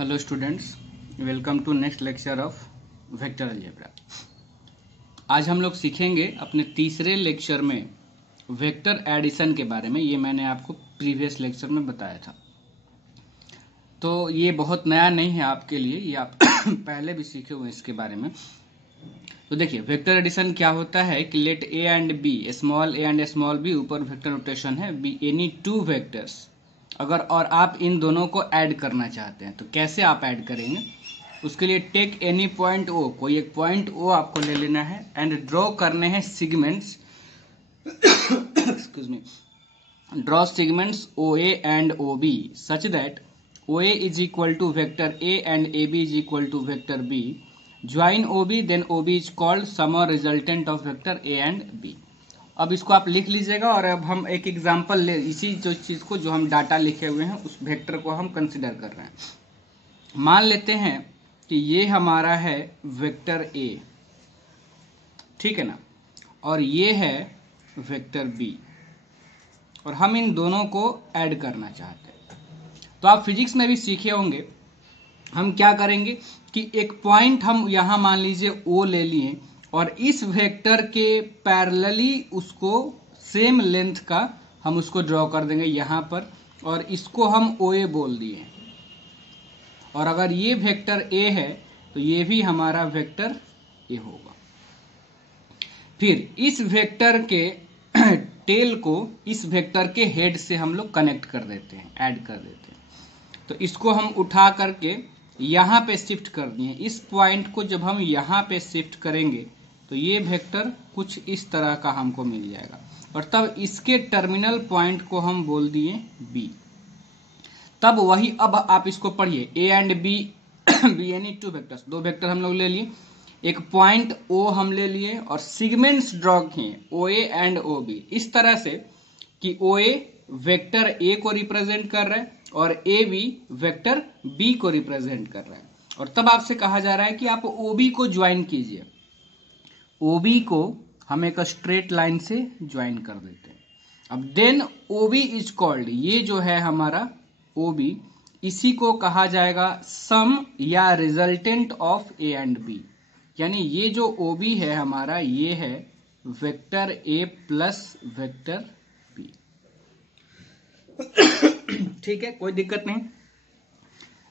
Hello students, welcome to next lecture of vector algebra. आज हम लोग सीखेंगे अपने तीसरे लेक्चर में वेक्टर एडिशन के बारे में। ये मैंने आपको प्रीवियस लेक्चर में बताया था, तो ये बहुत नया नहीं है आपके लिए, ये आप पहले भी सीखे हुए हैं इसके बारे में। तो देखिए, वेक्टर एडिशन क्या होता है कि let A and B, small A and small B, ऊपर वेक्टर नोटेशन है, बी एनी टू वेक्टर्स, अगर और आप इन दोनों को ऐड करना चाहते हैं तो कैसे आप ऐड करेंगे। उसके लिए टेक एनी पॉइंट ओ, कोई एक पॉइंट ओ आपको ले लेना है एंड ड्रॉ करने हैं segments excuse me, draw segments O A and O B such that O A is equal to vector A and A B is equal to vector B. Join O B, then O B is called sum और resultant of vector A and B. अब इसको आप लिख लीजिएगा और अब हम एक एग्जांपल ले, इसी जो चीज़ को जो हम डाटा लिखे हुए हैं उस वेक्टर को हम कंसिडर कर रहे हैं। मान लेते हैं कि ये हमारा है वेक्टर ए, ठीक है ना, और ये है वेक्टर बी, और हम इन दोनों को ऐड करना चाहते हैं। तो आप फिजिक्स में भी सीखे होंगे, हम क्या करेंगे कि एक पॉइंट हम यहाँ मान लीजिए ओ ले लिए और इस वेक्टर के पैरेलली उसको सेम लेंथ का हम उसको ड्रॉ कर देंगे यहाँ पर, और इसको हम ओ ए बोल दिए। और अगर ये वेक्टर ए है तो ये भी हमारा वेक्टर ए होगा। फिर इस वेक्टर के टेल को इस वेक्टर के हेड से हम लोग कनेक्ट कर देते हैं, ऐड कर देते हैं। तो इसको हम उठा करके यहाँ पे शिफ्ट कर दिए। इस पॉइंट को जब हम यहाँ पे शिफ्ट करेंगे तो ये वेक्टर कुछ इस तरह का हमको मिल जाएगा, और तब इसके टर्मिनल पॉइंट को हम बोल दिए बी। तब वही, अब आप इसको पढ़िए, A and B, be any two vectors, दो वेक्टर हम लोग ले लिए, एक पॉइंट ओ हम ले लिए और सिगमेंट्स ड्रॉ किए ओ ए एंड ओ बी, इस तरह से कि ओ ए वेक्टर ए को रिप्रेजेंट कर रहा है और ए बी वेक्टर बी को रिप्रेजेंट कर रहा है। और तब आपसे कहा जा रहा है कि आप ओ बी को ज्वाइन कीजिए। ओ बी को हम एक स्ट्रेट लाइन से ज्वाइन कर देते हैं। अब then O B is called, ये जो है हमारा ओ बी, इसी को कहा जाएगा सम या resultant of A and B. यानी ये जो ओ बी है हमारा, ये है vector A plus vector B. ठीक है, कोई दिक्कत नहीं।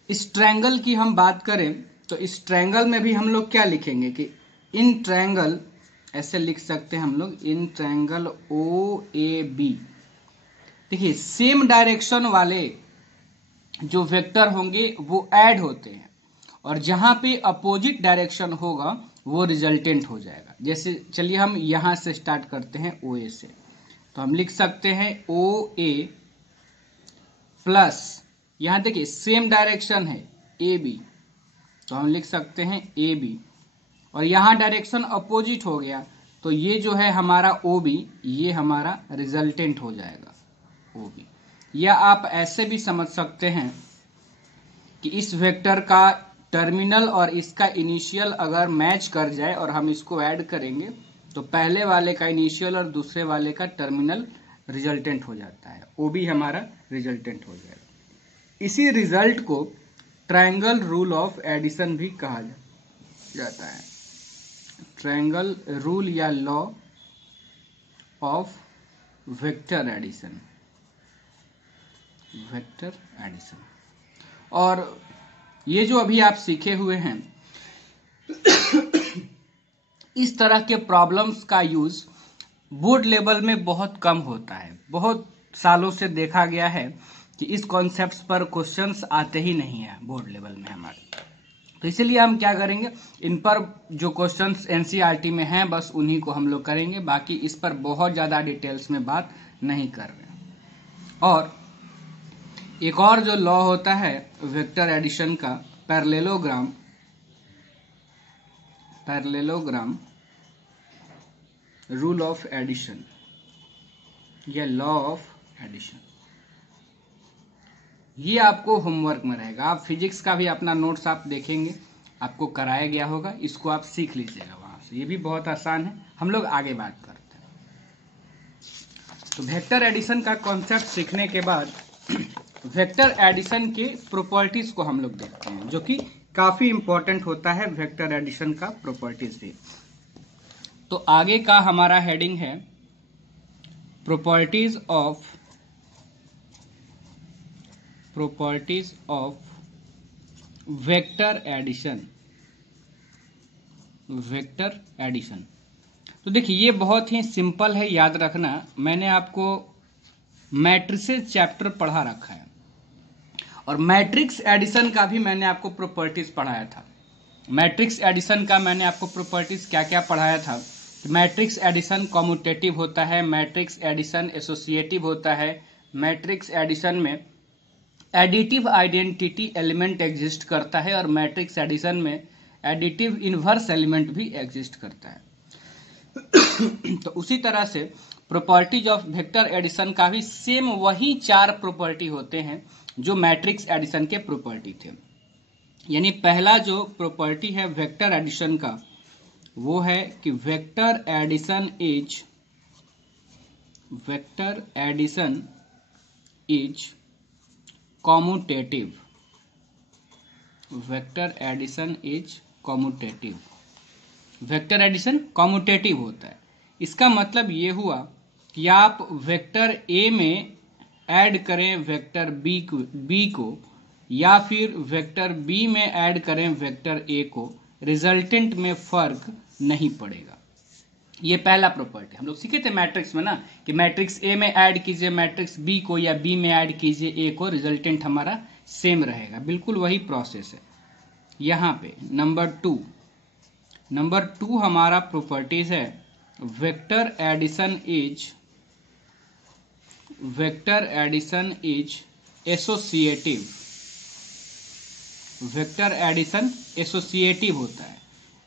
इस ट्रायंगल की हम बात करें तो इस ट्रायंगल में भी हम लोग क्या लिखेंगे कि इन ट्रायंगल, ऐसे लिख सकते हैं हम लोग, in triangle O A B. देखिए, सेम डायरेक्शन वाले जो वेक्टर होंगे वो ऐड होते हैं, और जहां पे अपोजिट डायरेक्शन होगा वो रिजल्टेंट हो जाएगा। जैसे चलिए हम यहां से स्टार्ट करते हैं ओ ए से, तो हम लिख सकते हैं ओ ए प्लस, यहां देखिए सेम डायरेक्शन है ए बी, तो हम लिख सकते हैं ए बी, और यहां डायरेक्शन अपोजिट हो गया तो ये जो है हमारा ओ बी, ये हमारा रिजल्टेंट हो जाएगा ओ बी। या आप ऐसे भी समझ सकते हैं कि इस वेक्टर का टर्मिनल और इसका इनिशियल अगर मैच कर जाए और हम इसको ऐड करेंगे तो पहले वाले का इनिशियल और दूसरे वाले का टर्मिनल रिजल्टेंट हो जाता है, ओ बी हमारा रिजल्टेंट हो जाएगा। इसी रिजल्ट को ट्रायंगल रूल ऑफ एडिशन भी कहा जाता है। ट्रायंगल रूल या law of vector addition, vector addition. और ये जो अभी आप सीखे हुए हैं इस तरह के प्रॉब्लम्स का यूज बोर्ड लेवल में बहुत कम होता है। बहुत सालों से देखा गया है कि इस कॉन्सेप्ट्स पर क्वेश्चंस आते ही नहीं है बोर्ड लेवल में हमारे। तो इसलिए हम क्या करेंगे, इन पर जो क्वेश्चंस एनसीईआरटी में हैं बस उन्हीं को हम लोग करेंगे, बाकी इस पर बहुत ज़्यादा डिटेल्स में बात नहीं कर रहे। और एक और जो लॉ होता है वेक्टर एडिशन का, parallelogram, parallelogram rule of addition या लॉ ऑफ एडिशन, ये आपको होमवर्क में रहेगा। आप फिजिक्स का भी अपना नोट्स आप देखेंगे, आपको कराया गया होगा, इसको आप सीख लीजिएगा वहां से। ये भी बहुत आसान है, हम लोग आगे बात करते हैं। तो वेक्टर एडिशन का कॉन्सेप्ट सीखने के बाद वेक्टर एडिशन के प्रॉपर्टीज को हम लोग देखते हैं, जो कि काफी इंपॉर्टेंट होता है वेक्टर एडिशन का प्रॉपर्टीज भी। तो आगे का हमारा हेडिंग है properties of vector addition. Vector addition, तो देखिए ये बहुत ही सिंपल है, याद रखना। मैंने आपको मैट्रिसेस चैप्टर पढ़ा रखा है और मैट्रिक्स एडिशन का भी मैंने आपको प्रॉपर्टीज पढ़ाया था। मैट्रिक्स एडिशन का मैंने आपको प्रॉपर्टीज क्या क्या पढ़ाया था। मैट्रिक्स एडिशन कॉम्यूटेटिव होता है, मैट्रिक्स एडिशन एसोसिएटिव होता है, मैट्रिक्स एडिशन में एडिटिव आइडेंटिटी एलिमेंट एग्जिस्ट करता है और मैट्रिक्स एडिशन में एडिटिव इनवर्स एलिमेंट भी एग्जिस्ट करता है। तो उसी तरह से प्रॉपर्टीज ऑफ वेक्टर एडिशन का भी सेम वही 4 प्रॉपर्टी होते हैं जो मैट्रिक्स एडिशन के प्रॉपर्टी थे। यानी पहला जो प्रॉपर्टी है वेक्टर एडिशन का वो है कि vector addition is commutative. Vector addition is commutative. Vector addition commutative होता है। इसका मतलब ये हुआ कि आप वेक्टर ए में ऐड करें वेक्टर बी को या फिर वेक्टर बी में ऐड करें वेक्टर ए को, रिजल्टेंट में फर्क नहीं पड़ेगा। ये पहला प्रॉपर्टी हम लोग सीखे थे मैट्रिक्स में ना, कि मैट्रिक्स ए में ऐड कीजिए मैट्रिक्स बी को या बी में ऐड कीजिए ए को, रिजल्टेंट हमारा सेम रहेगा। बिल्कुल वही प्रोसेस है यहाँ पे। नंबर टू हमारा प्रॉपर्टीज है vector addition is associative. Vector addition associative होता है।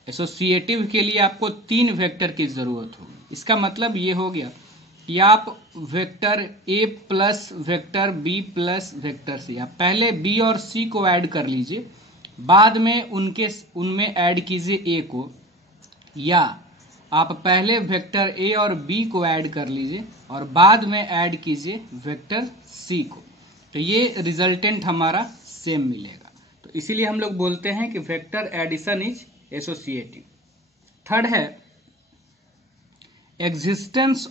एसोसिएटिव के लिए आपको 3 वेक्टर की जरूरत होगी। इसका मतलब ये हो गया कि आप vector A plus vector B plus vector C, आप पहले बी और सी को ऐड कर लीजिए, बाद में उनमें ऐड कीजिए ए को, या आप पहले वेक्टर ए और बी को ऐड कर लीजिए और बाद में ऐड कीजिए वेक्टर सी को, तो ये रिजल्टेंट हमारा सेम मिलेगा। तो इसीलिए हम लोग बोलते हैं कि vector addition is associative. Third है existence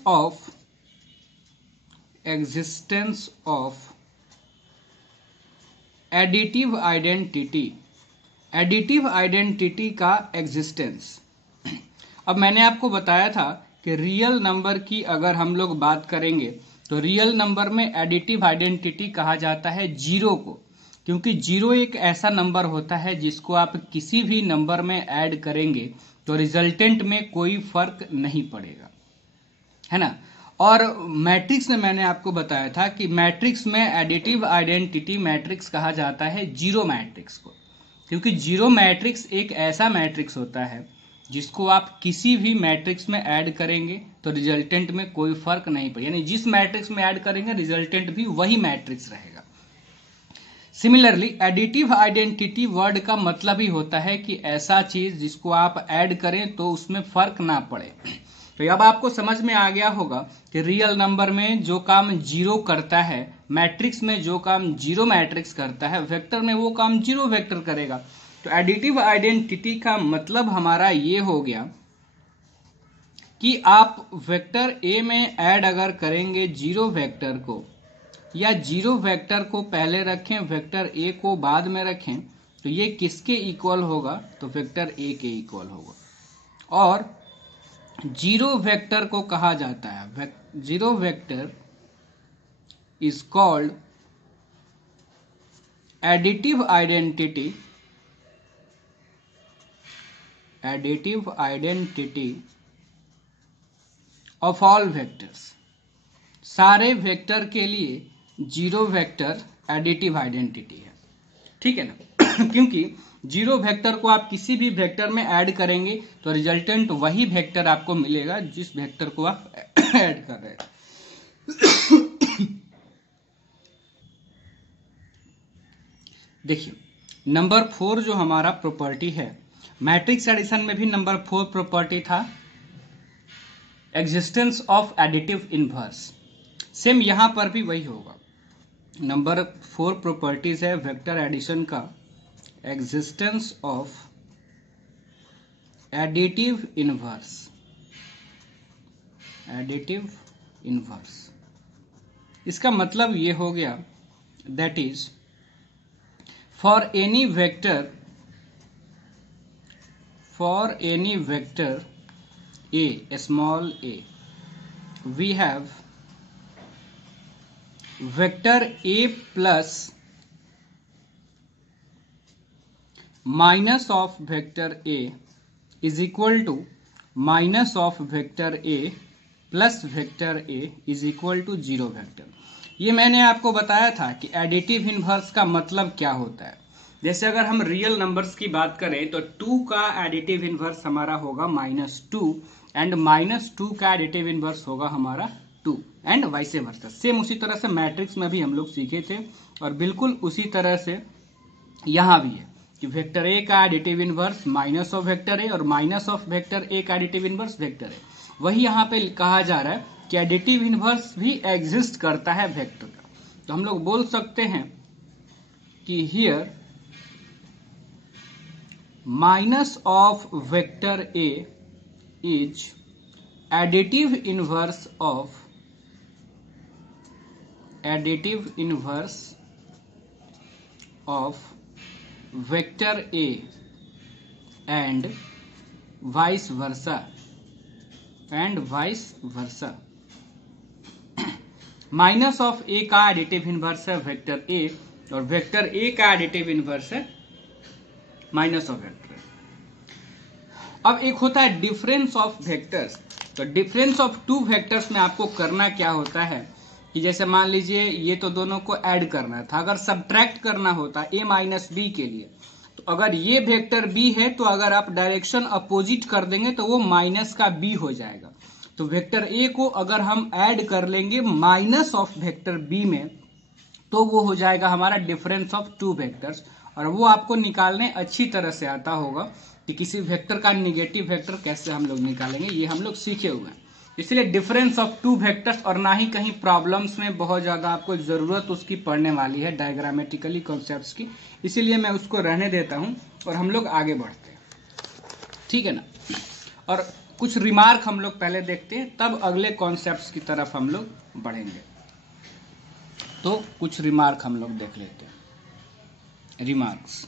of additive identity. Additive identity का एग्जिस्टेंस। अब मैंने आपको बताया था कि रियल नंबर की अगर हम लोग बात करेंगे तो रियल नंबर में एडिटिव आइडेंटिटी कहा जाता है जीरो को, क्योंकि जीरो एक ऐसा नंबर होता है जिसको आप किसी भी नंबर में ऐड करेंगे तो रिजल्टेंट में कोई फर्क नहीं पड़ेगा, है ना। और मैट्रिक्स में मैंने आपको बताया था कि मैट्रिक्स में एडिटिव आइडेंटिटी मैट्रिक्स कहा जाता है जीरो मैट्रिक्स को, क्योंकि जीरो मैट्रिक्स एक ऐसा मैट्रिक्स होता है जिसको आप किसी भी मैट्रिक्स में ऐड करेंगे तो रिजल्टेंट में कोई फर्क नहीं पड़ेगा, यानी जिस मैट्रिक्स में ऐड करेंगे रिजल्टेंट भी वही मैट्रिक्स रहेगा। सिमिलरली एडिटिव आइडेंटिटी वर्ड का मतलब ही होता है कि ऐसा चीज जिसको आप ऐड करें तो उसमें फर्क ना पड़े। तो अब आपको समझ में आ गया होगा कि रियल नंबर में जो काम जीरो करता है, मैट्रिक्स में जो काम जीरो मैट्रिक्स करता है, वेक्टर में वो काम जीरो वेक्टर करेगा। तो एडिटिव आइडेंटिटी का मतलब हमारा ये हो गया कि आप वेक्टर ए में ऐड अगर करेंगे जीरो वेक्टर को, या जीरो वेक्टर को पहले रखें वेक्टर ए को बाद में रखें, तो ये किसके इक्वल होगा, तो वेक्टर ए के इक्वल होगा। और जीरो वेक्टर को कहा जाता है, zero vector is called additive identity of all vectors. सारे वेक्टर के लिए जीरो वेक्टर एडिटिव आइडेंटिटी है, ठीक है ना। क्योंकि जीरो वेक्टर को आप किसी भी वेक्टर में ऐड करेंगे तो रिजल्टेंट वही वेक्टर आपको मिलेगा जिस वेक्टर को आप ऐड कर रहे हैं। देखिए नंबर 4 जो हमारा प्रॉपर्टी है, मैट्रिक्स एडिशन में भी नंबर 4 प्रॉपर्टी था existence of additive inverse. Same यहां पर भी वही होगा। नंबर 4 प्रॉपर्टीज है वेक्टर एडिशन का, existence of additive inverse. Additive inverse इसका मतलब ये हो गया, that is for any vector a small a, we have vector a plus minus of vector a is equal to minus of vector a plus vector a is equal to 0 vector. ये मैंने आपको बताया था कि additive inverse का मतलब क्या होता है। जैसे अगर हम रियल नंबर्स की बात करें तो 2 का एडिटिव इनवर्स हमारा होगा -2 एंड -2 का एडिटिव इनवर्स होगा हमारा 2 एंड वाइस वर्सा। सेम उसी तरह से मैट्रिक्स में भी हम लोग सीखे थे और बिल्कुल उसी तरह से यहां भी है कि वेक्टर ए का additive inverse minus of vector A और माइनस ऑफ वेक्टर ए का एडिटिव इनवर्स वेक्टर ए। वही यहां पे कहा जा रहा है कि एडिटिव इनवर्स भी एग्जिस्ट करता है वेक्टर का। तो हम लोग बोल सकते हैं कि here minus of vector A is additive inverse of vector a and vice versa minus of A का एडिटिव इनवर्स है वेक्टर ए और वेक्टर ए का एडिटिव इनवर्स है माइनस ऑफ वेक्टर। अब एक होता है डिफरेंस ऑफ वेक्टर्स। तो डिफरेंस ऑफ टू वेक्टर्स में आपको करना क्या होता है कि जैसे मान लीजिए ये तो दोनों को ऐड करना था, अगर सब्ट्रैक्ट करना होता a माइनस बी के लिए, तो अगर ये वेक्टर b है तो अगर आप डायरेक्शन अपोजिट कर देंगे तो वो माइनस का b हो जाएगा। तो वेक्टर a को अगर हम ऐड कर लेंगे माइनस ऑफ वेक्टर b में तो वो हो जाएगा हमारा डिफरेंस ऑफ टू वेक्टर्स। और वो आपको निकालने अच्छी तरह से आता होगा कि किसी वेक्टर का निगेटिव वेक्टर कैसे हम लोग निकालेंगे, ये हम लोग सीखे हुए हैं। इसलिए डिफरेंस ऑफ टू वेक्टर्स, और ना ही कहीं प्रॉब्लम्स में बहुत ज्यादा आपको जरूरत उसकी पड़ने वाली है डायग्रामेटिकली कॉन्सेप्ट्स की, इसीलिए मैं उसको रहने देता हूं और हम लोग आगे बढ़ते हैं, ठीक है ना। और कुछ रिमार्क हम लोग पहले देखते हैं, तब अगले कॉन्सेप्ट्स की तरफ हम लोग बढ़ेंगे। तो कुछ रिमार्क हम लोग देख लेते हैं। रिमार्क्स,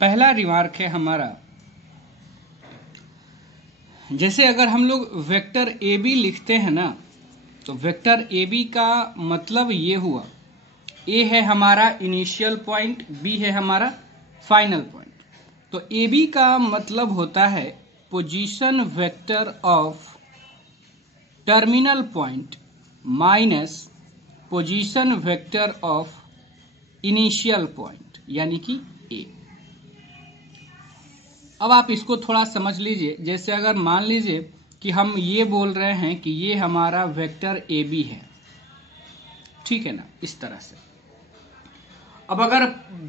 पहला रिमार्क है हमारा, जैसे अगर हम लोग वेक्टर ए बी लिखते हैं ना, तो वेक्टर ए बी का मतलब ये हुआ, ए है हमारा इनिशियल पॉइंट, बी है हमारा फाइनल पॉइंट। तो ए बी का मतलब होता है position vector of terminal point minus position vector of initial point, यानी कि ए। अब आप इसको थोड़ा समझ लीजिए। जैसे अगर मान लीजिए कि हम ये बोल रहे हैं कि ये हमारा वेक्टर ए बी है, ठीक है ना, इस तरह से। अब अगर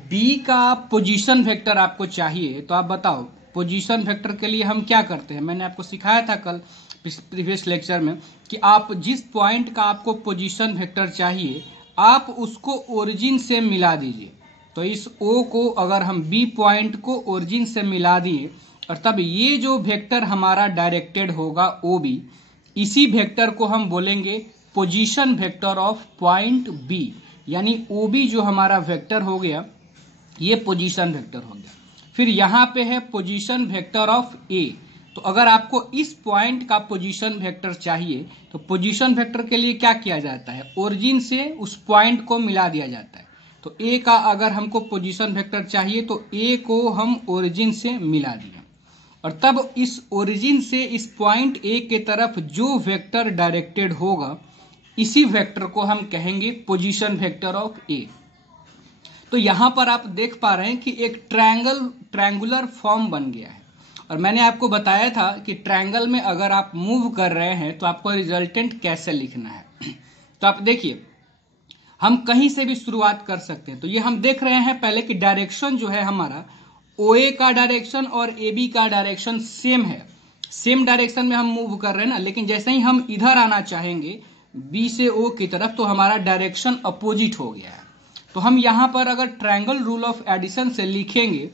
बी का पोजीशन वेक्टर आपको चाहिए तो आप बताओ पोजीशन वेक्टर के लिए हम क्या करते हैं। मैंने आपको सिखाया था कल प्रीवियस लेक्चर में कि आप जिस पॉइंट का आपको पोजीशन वेक्टर चाहिए आप उसको ओरिजिन से मिला दीजिए। तो इस O को अगर हम B पॉइंट को ओरिजिन से मिला दिए और तब ये जो वेक्टर हमारा डायरेक्टेड होगा OB, इसी वेक्टर को हम बोलेंगे position vector of point B, यानी OB जो हमारा वेक्टर हो गया ये पोजीशन वेक्टर हो गया। फिर यहाँ पे है पोजीशन वेक्टर ऑफ A। तो अगर आपको इस पॉइंट का पोजीशन वेक्टर चाहिए तो पोजीशन वेक्टर के लिए क्या किया जाता है, ओरिजिन से उस पॉइंट को मिला दिया जाता है। तो ए का अगर हमको पोजीशन वेक्टर चाहिए तो ए को हम ओरिजिन से मिला दिया और तब इस ओरिजिन से इस पॉइंट ए के तरफ जो वेक्टर डायरेक्टेड होगा इसी वेक्टर को हम कहेंगे पोजीशन वेक्टर ऑफ ए। तो यहां पर आप देख पा रहे हैं कि एक ट्रायंगुलर फॉर्म बन गया है। और मैंने आपको बताया था कि ट्रायंगल में अगर आप मूव कर रहे हैं तो आपको रिजल्टेंट कैसे लिखना है। तो आप देखिए हम कहीं से भी शुरुआत कर सकते हैं। तो ये हम देख रहे हैं पहले कि डायरेक्शन जो है हमारा OA का डायरेक्शन और AB का डायरेक्शन सेम है। सेम डायरेक्शन में हम मूव कर रहे हैं ना, लेकिन जैसे ही हम इधर आना चाहेंगे बी से ओ की तरफ तो हमारा डायरेक्शन अपोजिट हो गया है। तो हम यहां पर अगर ट्रायंगल रूल ऑफ एडिशन से लिखेंगे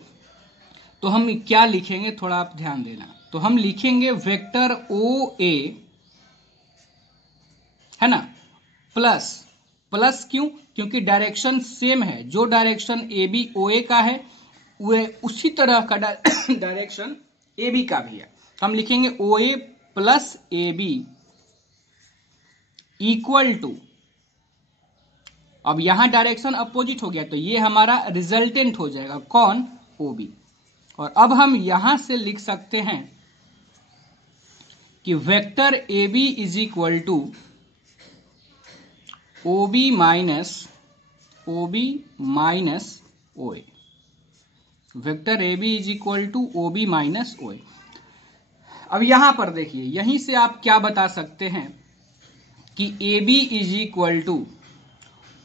तो हम क्या लिखेंगे, थोड़ा आप ध्यान देना। तो हम लिखेंगे वेक्टर ओ ए, है ना, प्लस प्लस क्यों, क्योंकि डायरेक्शन सेम है, जो डायरेक्शन ए बी ओ ए का है वह उसी तरह का डायरेक्शन ए बी का भी है। हम लिखेंगे O A plus A B equal to, अब यहां डायरेक्शन अपोजिट हो गया तो ये हमारा रिजल्टेंट हो जाएगा कौन, ओ बी। और अब हम यहां से लिख सकते हैं कि vector A B is equal to O B minus O A. Vector A B is equal to O B minus O A. अब यहां पर देखिए, यहीं से आप क्या बता सकते हैं कि A B is equal to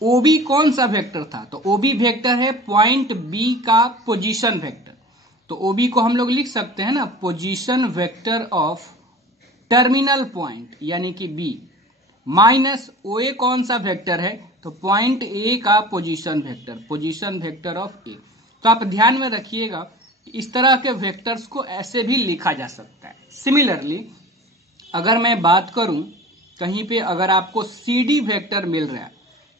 O B कौन सा वेक्टर था, तो ओ बी वेक्टर है पॉइंट बी का पोजीशन वेक्टर। तो ओ बी को हम लोग लिख सकते हैं ना position vector of terminal point यानी कि बी, माइनस ओ ए कौन सा वेक्टर है, तो पॉइंट ए का पोजीशन वेक्टर ऑफ ए। तो आप ध्यान में रखिएगा इस तरह के वेक्टर्स को ऐसे भी लिखा जा सकता है। सिमिलरली अगर मैं बात करूं कहीं पे अगर आपको सी डी वेक्टर मिल रहा है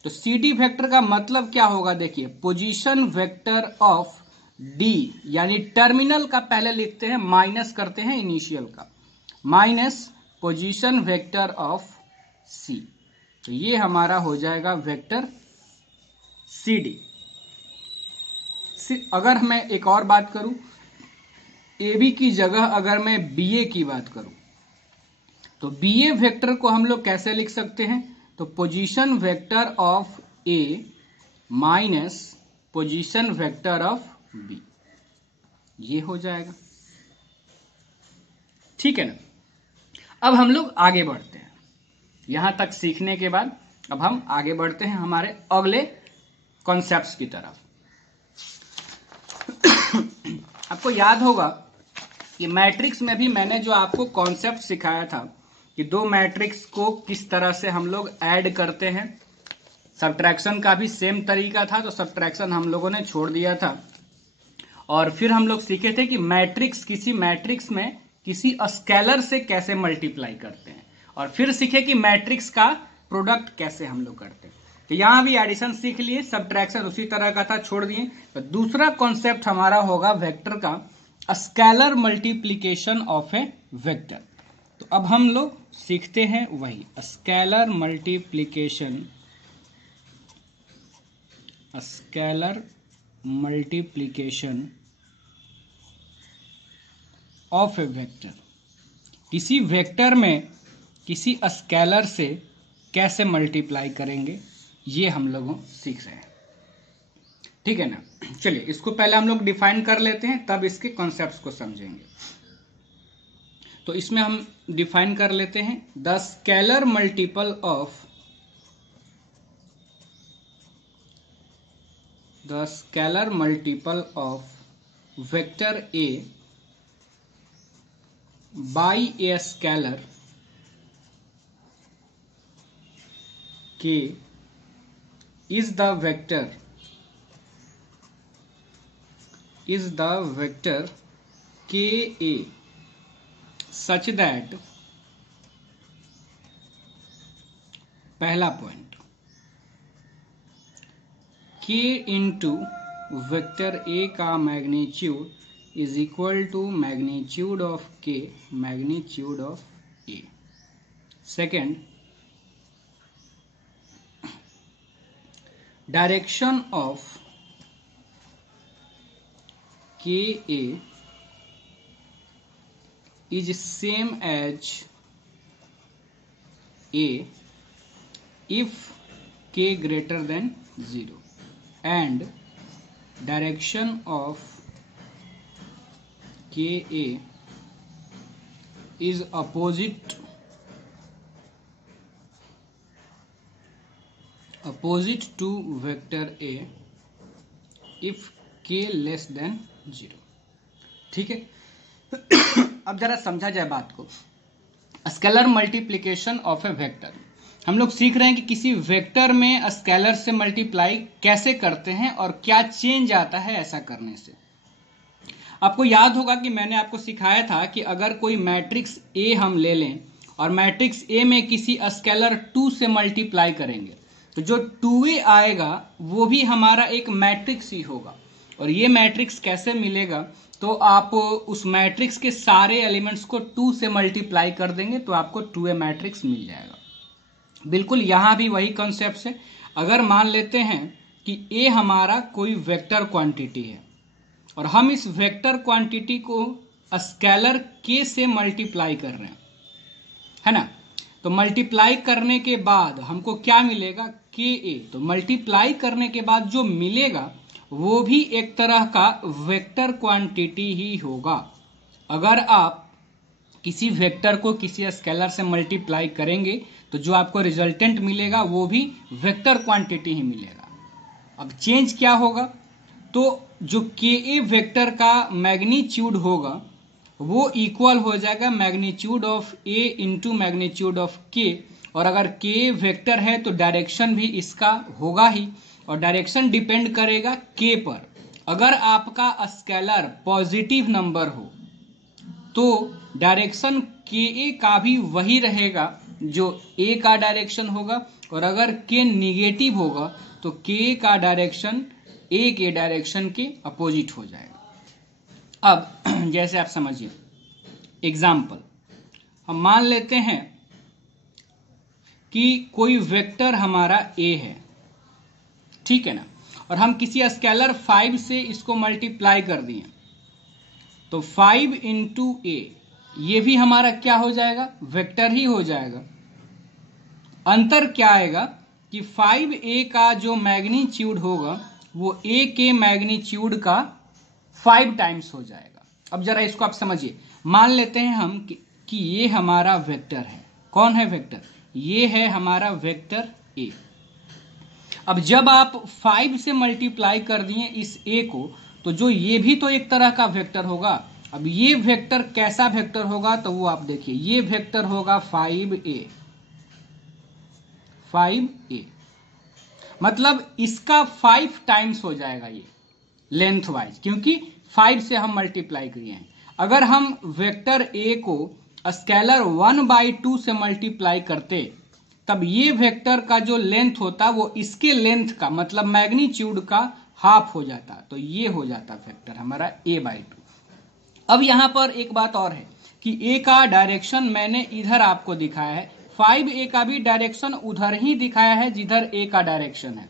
तो सी डी वेक्टर का मतलब क्या होगा, देखिए पोजीशन वेक्टर ऑफ डी, यानी टर्मिनल का पहले लिखते हैं माइनस करते हैं इनिशियल का, माइनस पोजीशन वेक्टर ऑफ सी। तो ये हमारा हो जाएगा वेक्टर सी डी। अगर मैं एक और बात करूं, ए बी की जगह अगर मैं बी ए की बात करूं तो बी ए वेक्टर को हम लोग कैसे लिख सकते हैं, तो position vector of A minus position vector of B, ये हो जाएगा। ठीक है ना। अब हम लोग आगे बढ़ते हैं, यहां तक सीखने के बाद अब हम आगे बढ़ते हैं हमारे अगले कॉन्सेप्ट्स की तरफ। आपको याद होगा कि मैट्रिक्स में भी मैंने जो आपको कॉन्सेप्ट सिखाया था कि दो मैट्रिक्स को किस तरह से हम लोग ऐड करते हैं, सब्ट्रैक्शन का भी सेम तरीका था, तो सब्ट्रैक्शन हम लोगों ने छोड़ दिया था। और फिर हम लोग सीखे थे कि किसी मैट्रिक्स में किसी स्केलर से कैसे मल्टीप्लाई करते हैं, और फिर सीखे कि मैट्रिक्स का प्रोडक्ट कैसे हम लोग करते हैं। तो यहां भी एडिशन सीख लिए, सब्ट्रैक्शन उसी तरह का था, छोड़ दिए। तो दूसरा कॉन्सेप्ट हमारा होगा वेक्टर का scalar multiplication of A vector. तो अब हम लोग सीखते हैं वही scalar multiplication of A vector. किसी वेक्टर में किसी स्केलर से कैसे मल्टीप्लाई करेंगे, ये हम लोग सीख रहे हैं। ठीक है ना। चलिए इसको पहले हम लोग डिफाइन कर लेते हैं, तब इसके कॉन्सेप्ट्स को समझेंगे। तो इसमें हम डिफाइन कर लेते हैं the scalar multiple of vector A by a scalar के is the vector Ka such that, पहला पॉइंट, K इंटू वेक्टर A का magnitude is equal to magnitude of K magnitude of A। Second, direction of Ka is same as A if K greater than 0, and direction of Ka is opposite to vector A if K less than 0। ठीक है। अब जरा समझा जाए बात को। Scalar multiplication of A vector, हम लोग सीख रहे हैं कि किसी वेक्टर में स्केलर से मल्टीप्लाई कैसे करते हैं और क्या चेंज आता है ऐसा करने से। आपको याद होगा कि मैंने आपको सिखाया था कि अगर कोई मैट्रिक्स ए हम ले लें और मैट्रिक्स ए में किसी स्केलर 2 से मल्टीप्लाई करेंगे तो जो 2a आएगा वो भी हमारा एक मैट्रिक्स ही होगा। और ये मैट्रिक्स कैसे मिलेगा, तो आप उस मैट्रिक्स के सारे एलिमेंट्स को 2 से मल्टीप्लाई कर देंगे तो आपको 2a मैट्रिक्स मिल जाएगा। बिल्कुल यहाँ भी वही कॉन्सेप्ट है। अगर मान लेते हैं कि a हमारा कोई वेक्टर क्वांटिटी है और हम इस वेक्टर क्वांटिटी को स्केलर k से मल्टीप्लाई कर रहे हैं, है ना, तो मल्टीप्लाई करने के बाद हमको क्या मिलेगा, ka। तो मल्टीप्लाई करने के बाद जो मिलेगा वो भी एक तरह का वेक्टर क्वांटिटी ही होगा। अगर आप किसी वेक्टर को किसी स्केलर से मल्टीप्लाई करेंगे तो जो आपको रिजल्टेंट मिलेगा वो भी वेक्टर क्वांटिटी ही मिलेगा। अब चेंज क्या होगा, तो जो के वेक्टर का मैग्नीट्यूड होगा वो इक्वल हो जाएगा magnitude of A into magnitude of के। और अगर के वेक्टर है तो डायरेक्शन भी इसका होगा ही, और डायरेक्शन डिपेंड करेगा के पर। अगर आपका स्केलर पॉजिटिव नंबर हो तो डायरेक्शन के का भी वही रहेगा जो ए का डायरेक्शन होगा, और अगर के निगेटिव होगा तो के का डायरेक्शन ए के डायरेक्शन के अपोजिट हो जाएगा। अब जैसे आप समझिए एग्जाम्पल, हम मान लेते हैं कि कोई वेक्टर हमारा ए है, ठीक है ना, और हम किसी स्केलर 5 से इसको मल्टीप्लाई कर दिए तो 5 इंटू ए, ये भी हमारा क्या हो जाएगा, वेक्टर ही हो जाएगा। अंतर क्या आएगा कि 5a का जो मैग्नीट्यूड होगा वो a के मैग्नीट्यूड का 5 टाइम्स हो जाएगा। अब जरा इसको आप समझिए, मान लेते हैं हम कि ये हमारा वेक्टर है। कौन है वेक्टर, ये है हमारा वेक्टर a। अब जब आप 5 से मल्टीप्लाई कर दिए इस a को तो जो ये भी तो एक तरह का वेक्टर होगा। अब ये वेक्टर कैसा वेक्टर होगा, तो वो आप देखिए, ये वेक्टर होगा 5a, मतलब इसका 5 टाइम्स हो जाएगा ये लेंथ वाइज, क्योंकि 5 से हम मल्टीप्लाई किए हैं। अगर हम वेक्टर a को स्केलर 1/2 से मल्टीप्लाई करते तब ये वेक्टर का जो लेंथ होता वो इसके लेंथ का मतलब मैग्नीट्यूड का हाफ हो जाता, तो ये हो जाता वेक्टर हमारा a/2। अब यहां पर एक बात और है कि a का डायरेक्शन मैंने इधर आपको दिखाया है, 5a का भी डायरेक्शन उधर ही दिखाया है जिधर a का डायरेक्शन है,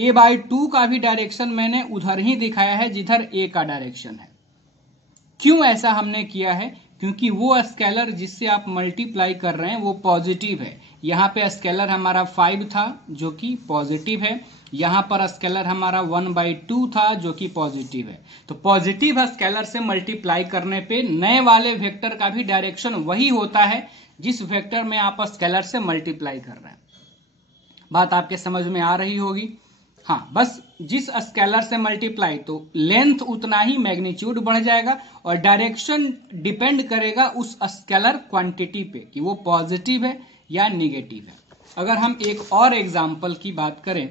a/2 का भी डायरेक्शन मैंने उधर ही दिखाया है जिधर a का डायरेक्शन है। क्यों ऐसा हमने किया है, क्योंकि वो स्केलर जिससे आप मल्टीप्लाई कर रहे हैं वो पॉजिटिव है। यहाँ पे स्केलर हमारा 5 था जो कि पॉजिटिव है, यहाँ पर स्केलर हमारा 1/2 था जो कि पॉजिटिव है। तो पॉजिटिव स्केलर से मल्टीप्लाई करने पे नए वाले वेक्टर का भी डायरेक्शन वही होता है जिस वेक्टर में आप स्केलर से मल्टीप्लाई कर रहे हैं। बात आपके समझ में आ रही होगी। हाँ, बस जिस स्केलर से मल्टीप्लाई तो लेंथ उतना ही मैग्नीट्यूड बढ़ जाएगा और डायरेक्शन डिपेंड करेगा उस स्केलर क्वांटिटी पे कि वो पॉजिटिव है या निगेटिव है। अगर हम एक और एग्जांपल की बात करें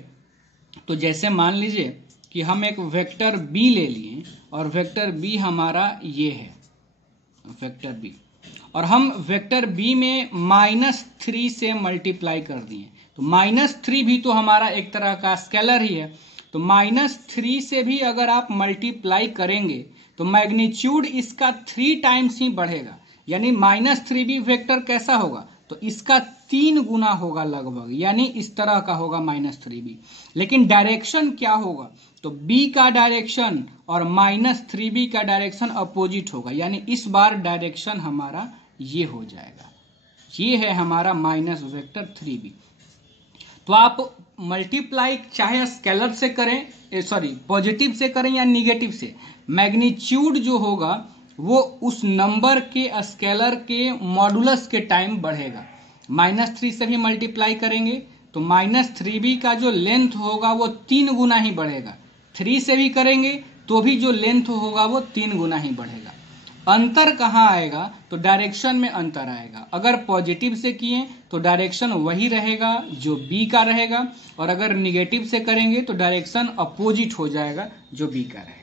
तो जैसे मान लीजिए कि हम एक वेक्टर b ले लिए और वेक्टर b हमारा ये है वेक्टर b, और हम वेक्टर b में -3 से मल्टीप्लाई कर दिए तो -3 भी तो हमारा एक तरह का स्केलर ही है। तो -3 से भी अगर आप मल्टीप्लाई करेंगे तो मैग्नीट्यूड इसका 3 टाइम्स ही बढ़ेगा, यानी -3 भी वेक्टर कैसा होगा, तो इसका 3 गुना होगा लगभग, यानी इस तरह का होगा -3 भी। लेकिन डायरेक्शन क्या होगा, तो b का डायरेक्शन और -3b का डायरेक्शन अपोजिट होगा, यानी इस बार डायरेक्शन हमारा ये हो जाएगा, ये है हमारा -3b। तो आप मल्टीप्लाई चाहे स्केलर से करें, पॉजिटिव से करें या निगेटिव से, मैग्नीट्यूड जो होगा वो उस नंबर के स्केलर के मॉडुलस के टाइम बढ़ेगा। -3 से भी मल्टीप्लाई करेंगे तो -3b का जो लेंथ होगा वो 3 गुना ही बढ़ेगा। 3 से भी करेंगे तो भी जो लेंथ होगा वो 3 गुना ही बढ़ेगा। अंतर कहाँ आएगा, तो डायरेक्शन में अंतर आएगा। अगर पॉजिटिव से किए तो डायरेक्शन वही रहेगा जो बी का रहेगा, और अगर निगेटिव से करेंगे तो डायरेक्शन अपोजिट हो जाएगा जो बी का रहेगा।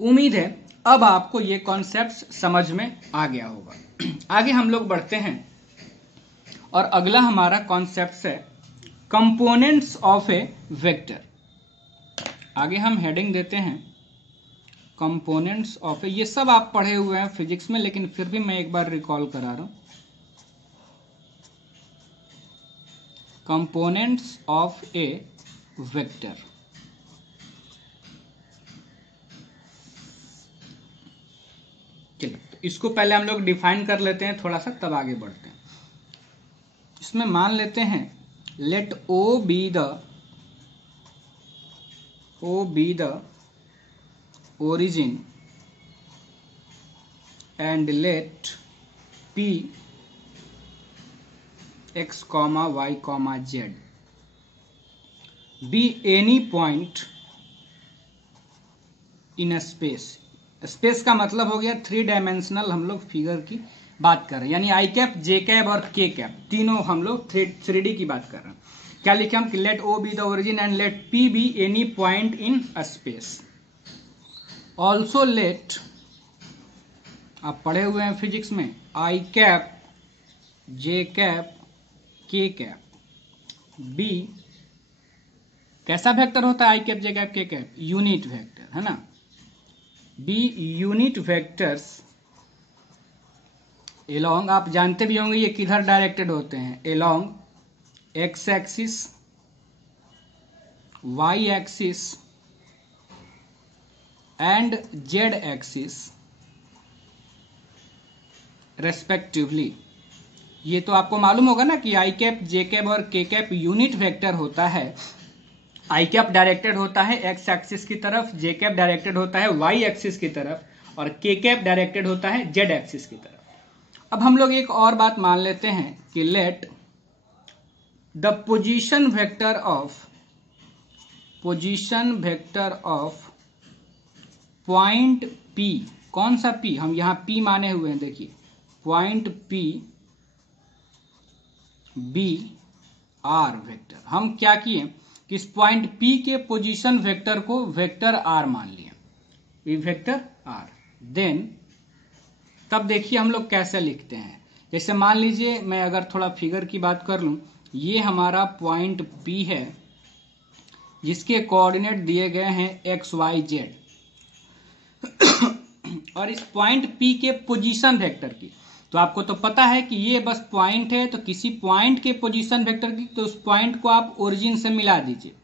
उम्मीद है अब आपको ये कॉन्सेप्ट समझ में आ गया होगा। आगे हम लोग बढ़ते हैं और अगला हमारा कॉन्सेप्ट है कंपोनेंट्स ऑफ ए वेक्टर। आगे हम हेडिंग देते हैं कंपोनेंट्स ऑफ ए। ये सब आप पढ़े हुए हैं फिजिक्स में, लेकिन फिर भी मैं एक बार रिकॉल करा रहा हूं। Components of A vector. चलो तो इसको पहले हम लोग डिफाइन कर लेते हैं थोड़ा सा, तब आगे बढ़ते हैं। इसमें मान लेते हैं let O be the origin and let p x comma y comma z be any point in a space। Space का मतलब हो गया 3 डायमेंशनल, हम लोग फिगर की बात कर रहे हैं, यानी आई कैप, जे कैप और के कैप तीनों हम लोग 3D की बात कर रहे हैं। क्या लिखे हम कि let O be the origin and let P be any point in a space. Also let, आप पढ़े हुए हैं फिजिक्स में, I cap, J cap, K cap बी कैसा वेक्टर होता है, I cap, J cap, K cap, unit vector है ना। बी यूनिट वेक्टर्स एलोंग, आप जानते भी होंगे ये किधर डायरेक्टेड होते हैं, along X axis, Y axis and Z axis respectively. ये तो आपको मालूम होगा ना कि आई कैप, जे कैप और के कैप यूनिट वेक्टर होता है। आई कैप डायरेक्टेड होता है एक्स एक्सिस की तरफ, जे कैप डायरेक्टेड होता है वाई एक्सिस की तरफ, और के कैप डायरेक्टेड होता है जेड एक्सिस की तरफ। अब हम लोग एक और बात मान लेते हैं कि let the position vector of point P, कौन सा P, हम यहां P माने हुए हैं, देखिए point P be R vector. हम क्या किए कि इस पॉइंट P के पोजीशन वेक्टर को वेक्टर R मान लिया, ये वेक्टर R। देन तब देखिए हम लोग कैसे लिखते हैं। जैसे मान लीजिए मैं अगर थोड़ा फिगर की बात कर लूं, ये हमारा पॉइंट P है जिसके कोऑर्डिनेट दिए गए हैं एक्स वाई जेड, और इस पॉइंट P के पोजीशन वेक्टर की, तो आपको तो पता है कि ये बस पॉइंट है, तो किसी पॉइंट के पोजीशन वेक्टर की, तो उस पॉइंट को आप ओरिजिन से मिला दीजिए।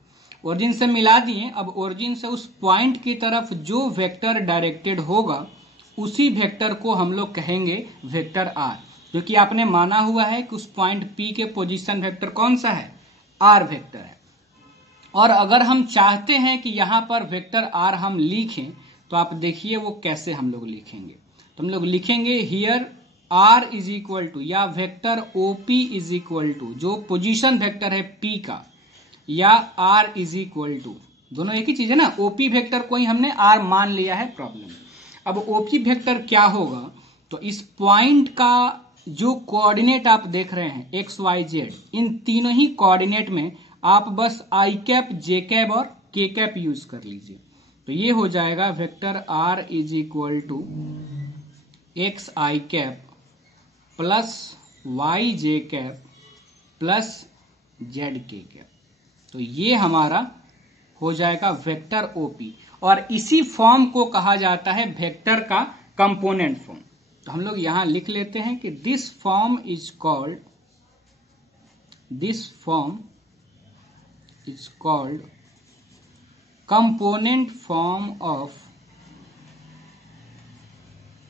ओरिजिन से मिला दिए, अब ओरिजिन से उस पॉइंट की तरफ जो वेक्टर डायरेक्टेड होगा उसी वेक्टर को हम लोग कहेंगे वेक्टर R, जो कि आपने माना हुआ है कि उस पॉइंट P के पोजीशन वेक्टर कौन सा है, R वेक्टर है। और अगर हम चाहते हैं कि यहाँ पर वेक्टर R हम लिखें, तो आप देखिए वो कैसे हम लोग लिखेंगे। तो हम लोग लिखेंगे here R is equal to, या vector OP is equal to, जो पोजीशन वेक्टर है P का, या R इज इक्वल टू, दोनों एक ही चीज है ना, OP वेक्टर को ही हमने R मान लिया है प्रॉब्लम। अब OP वेक्टर क्या होगा, तो इस पॉइंट का जो कोऑर्डिनेट आप देख रहे हैं एक्स वाई जेड, इन तीनों ही कोऑर्डिनेट में आप बस आई कैप, जे कैप और के कैप यूज कर लीजिए। तो ये हो जाएगा vector R is equal to X I cap plus Y J cap plus Z K cap. तो ये हमारा हो जाएगा वेक्टर OP, और इसी फॉर्म को कहा जाता है वेक्टर का कंपोनेंट फॉर्म। तो हम लोग यहां लिख लेते हैं कि this form is called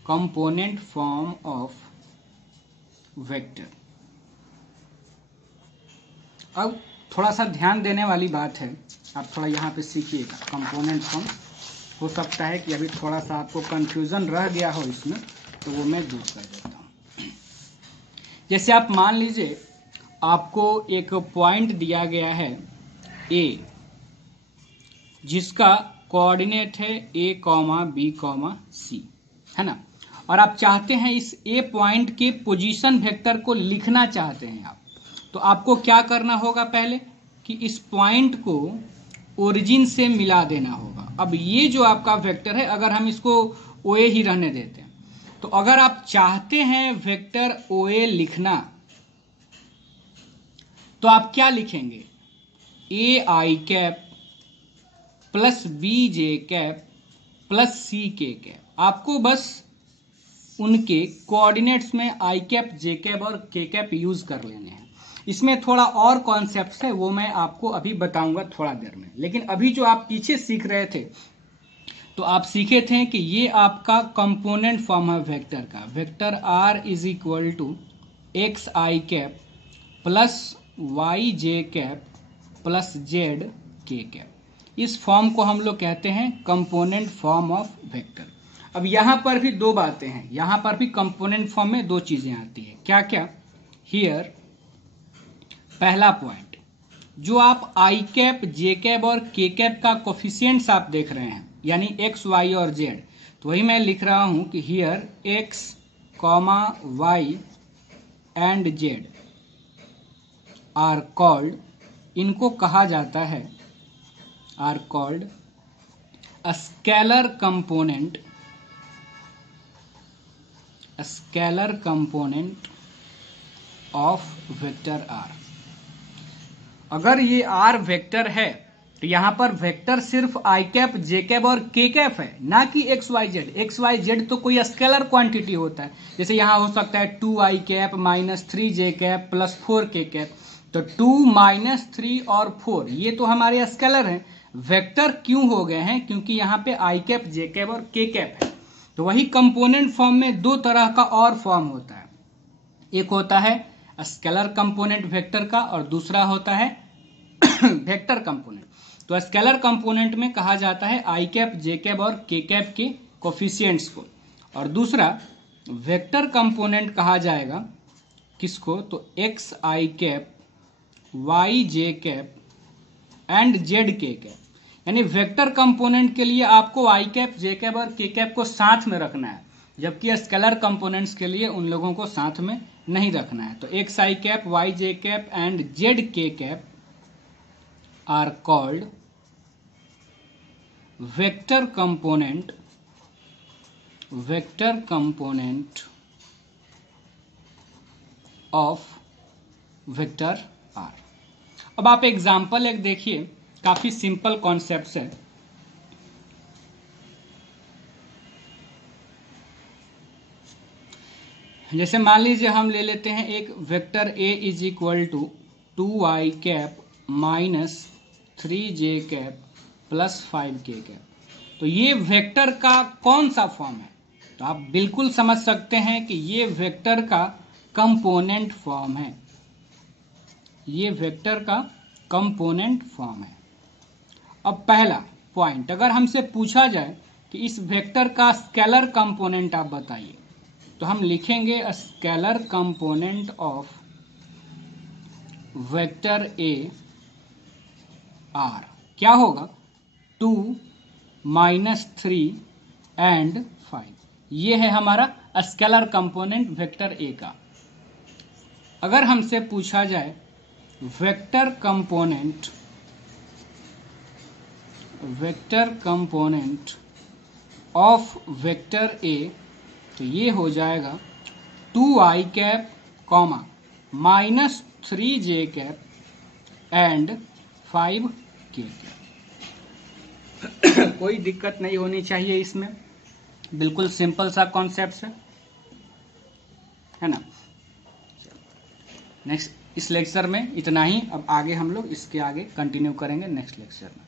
component form of vector। अब थोड़ा सा ध्यान देने वाली बात है, आप थोड़ा यहाँ पे सीखिएगा। कंपोनेंट फॉर्म, हो सकता है कि अभी थोड़ा सा आपको कंफ्यूजन रह गया हो इसमें, तो वो मैं दूर कर देता हूँ। जैसे आप मान लीजिए आपको एक पॉइंट दिया गया है A, जिसका कोऑर्डिनेट है A, B, C, है ना। और आप चाहते हैं इस ए पॉइंट के पोजीशन वेक्टर को लिखना चाहते हैं आप, तो आपको क्या करना होगा पहले कि इस पॉइंट को ओरिजिन से मिला देना होगा। अब ये जो आपका वेक्टर है, अगर हम इसको ओए ही रहने देते हैं, तो अगर आप चाहते हैं वेक्टर ओए लिखना तो आप क्या लिखेंगे, A I cap plus B J cap plus C K cap. आपको बस उनके कोऑर्डिनेट्स में आई कैप, जे कैप और के कैप यूज कर लेने हैं। इसमें थोड़ा और कॉन्सेप्ट्स है, वो मैं आपको अभी बताऊंगा थोड़ा देर में। लेकिन अभी जो आप पीछे सीख रहे थे, तो आप सीखे थे कि ये आपका कंपोनेंट फॉर्म है वेक्टर का। Vector R is equal to X I cap plus Y J cap plus Z K cap. इस फॉर्म को हम लोग कहते हैं कंपोनेंट फॉर्म ऑफ वेक्टर। अब यहां पर भी दो बातें हैं, यहां पर भी कंपोनेंट फॉर्म में दो चीजें आती है। क्या क्या? हियर पहला पॉइंट, जो आप आई कैप, जे कैप और के कैप का कोफिशिएंट्स आप देख रहे हैं, यानी एक्स, वाई और जेड, तो वही मैं लिख रहा हूं कि here X comma Y and Z are called, इनको कहा जाता है, are called a scalar component, scalar component of vector R. अगर ये आर वेक्टर है तो यहां पर वेक्टर सिर्फ आई कैप, जे कैप और के कैप है, ना कि X Y Z. X Y Z तो कोई स्केलर क्वांटिटी होता है, जैसे यहां हो सकता है 2 I cap minus 3 J cap plus 4 के कैप। तो 2 माइनस 3 और 4 ये तो हमारे स्केलर हैं। वेक्टर क्यों हो गए हैं? क्योंकि यहाँ पे आई कैप, जे कैप और के कैप है। तो वही कंपोनेंट फॉर्म में दो तरह का और फॉर्म होता है, एक होता है स्केलर कंपोनेंट वेक्टर का और दूसरा होता है वेक्टर कंपोनेंट। तो स्केलर कंपोनेंट में कहा जाता है आई कैप, जे कैप और के कैप के कोफिशिएंट्स को, और दूसरा वेक्टर कंपोनेंट कहा जाएगा किसको? तो X I cap, Y J cap and Z K cap. यानी वेक्टर कंपोनेंट के लिए आपको आई कैप, जे कैप और के कैप को साथ में रखना है, जबकि स्केलर कंपोनेंट्स के लिए उन लोगों को साथ में नहीं रखना है। तो X I cap, Y J cap and Z K cap are called vector component, vector component of vector R. अब आप एग्जाम्पल एक देखिए, काफी सिंपल कॉन्सेप्ट है। जैसे मान लीजिए हम ले लेते हैं एक vector A is equal to 2 I cap minus 3 J cap plus 5 K cap. तो ये वेक्टर का कौन सा फॉर्म है? तो आप बिल्कुल समझ सकते हैं कि ये वेक्टर का कंपोनेंट फॉर्म है, ये वेक्टर का कंपोनेंट फॉर्म है। अब पहला पॉइंट, अगर हमसे पूछा जाए कि इस वेक्टर का स्केलर कंपोनेंट आप बताइए, तो हम लिखेंगे scalar component of vector A R. क्या होगा? 2 माइनस 3 एंड 5। ये है हमारा स्केलर कंपोनेंट वेक्टर ए का। अगर हमसे पूछा जाए vector component of vector A, तो ये हो जाएगा 2 I cap comma minus 3 J cap and 5 K cap. कोई दिक्कत नहीं होनी चाहिए इसमें, बिल्कुल सिंपल सा कॉन्सेप्ट है ना। नेक्स्ट इस लेक्चर में इतना ही। अब आगे हम लोग इसके आगे कंटिन्यू करेंगे नेक्स्ट लेक्चर में।